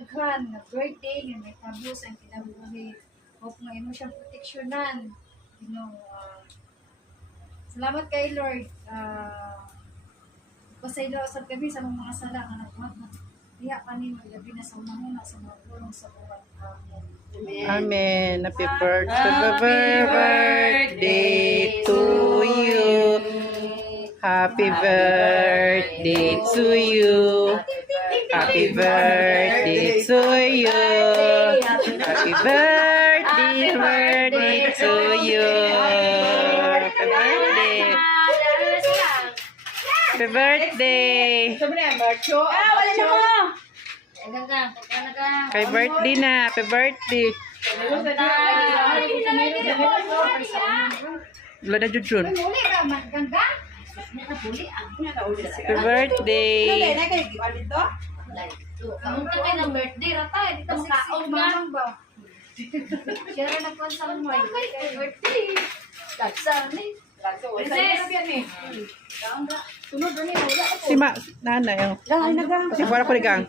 Daghan na birthday nga may tabos ang kinabuhi. Hope nga imo siyang proteksyonan. Salamat kay Lord. Pasaylo sa kami sa mga sala nga nagbuhat na diha kami magabi na sa unang sa mga pulong sa buwan. Amen. Amen. Happy birthday to you. Happy birthday to you. Happy birthday to you. Happy birthday to you. Happy birthday. Happy birthday. Kay birthday na. Happy birthday. Wala na jud. Happy birthday. Kaunta kayo ng birthday, rata. Dito makaon ba? Siya rin nagpansang mo. Birthday. Tatsan eh. Si Ma, nanay. Si wala ko ligang.